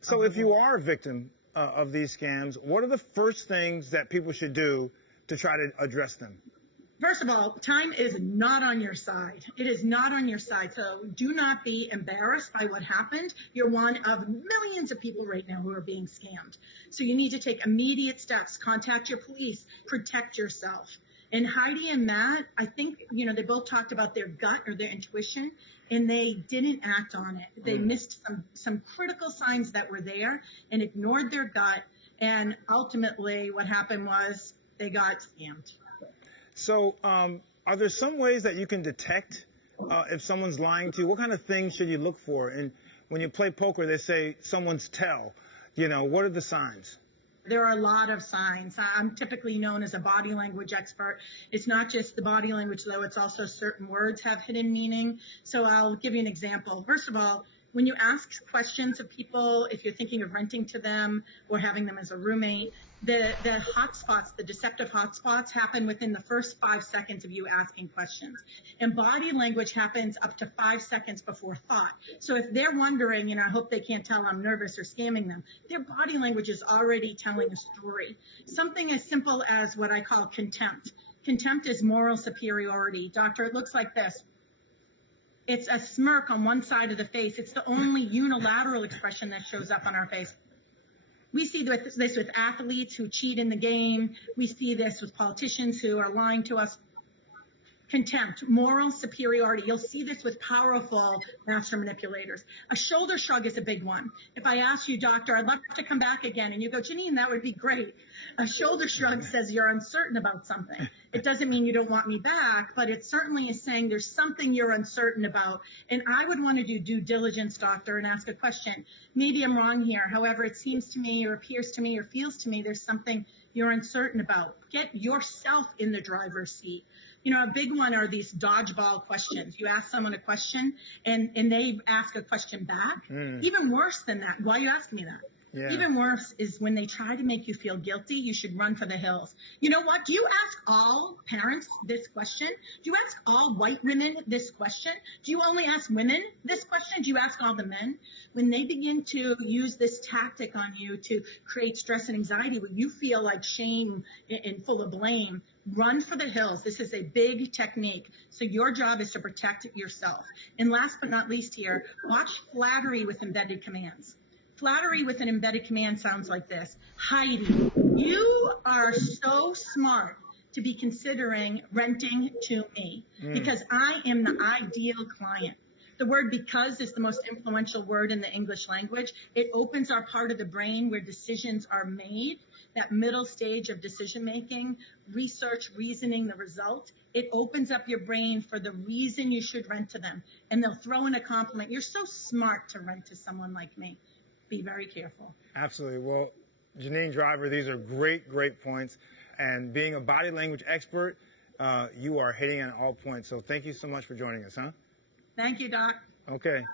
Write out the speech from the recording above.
So if you are a victim of these scams, what are the first things that people should do to try to address them? First of all, time is not on your side. It is not on your side. So do not be embarrassed by what happened. You're one of millions of people right now who are being scammed. So you need to take immediate steps. Contact your police. Protect yourself. And Heidi and Matt, I think, they both talked about their gut or their intuition, and they didn't act on it. They missed some critical signs that were there and ignored their gut. And ultimately what happened was they got scammed. So are there some ways that you can detect if someone's lying to you? What kind of things should you look for? And when you play poker, they say someone's tell. What are the signs? There are a lot of signs. I'm typically known as a body language expert. It's not just the body language, though. It's also certain words have hidden meaning. So I'll give you an example. First of all, when you ask questions of people, if you're thinking of renting to them or having them as a roommate, the hotspots, the deceptive hotspots happen within the first 5 seconds of you asking questions. And body language happens up to 5 seconds before thought. So if they're wondering, I hope they can't tell I'm nervous or scamming them, their body language is already telling a story. Something as simple as what I call contempt. Contempt is moral superiority. Doctor, it looks like this. It's a smirk on one side of the face. It's the only unilateral expression that shows up on our face. We see this with athletes who cheat in the game. We see this with politicians who are lying to us. Contempt, moral superiority. You'll see this with powerful master manipulators. A shoulder shrug is a big one. If I ask you, doctor, I'd love to come back again, and you go, Janine, that would be great. A shoulder shrug says you're uncertain about something. It doesn't mean you don't want me back, but it certainly is saying there's something you're uncertain about. And I would want to do due diligence, doctor, and ask a question. Maybe I'm wrong here. However, it seems to me or appears to me or feels to me there's something you're uncertain about. Get yourself in the driver's seat. A big one are these dodgeball questions. You ask someone a question and they ask a question back. Even worse than that. Why are you asking me that? Yeah. Even worse is when they try to make you feel guilty, you should run for the hills. You know what? Do you ask all parents this question? Do you ask all white women this question? Do you only ask women this question? Do you ask all the men? When they begin to use this tactic on you to create stress and anxiety, when you feel like shame and full of blame, run for the hills. This is a big technique. So your job is to protect yourself. And last but not least here, watch flattery with embedded commands. Flattery with an embedded command sounds like this. Heidi, you are so smart to be considering renting to me because I am the ideal client. The word because is the most influential word in the English language. It opens our part of the brain where decisions are made, that middle stage of decision making, research, reasoning, the result. It opens up your brain for the reason you should rent to them. And they'll throw in a compliment. You're so smart to rent to someone like me. Be very careful. Absolutely. Well, Janine Driver, these are great, great points. And being a body language expert, you are hitting on all points. So thank you so much for joining us, huh? Thank you, Doc. Okay.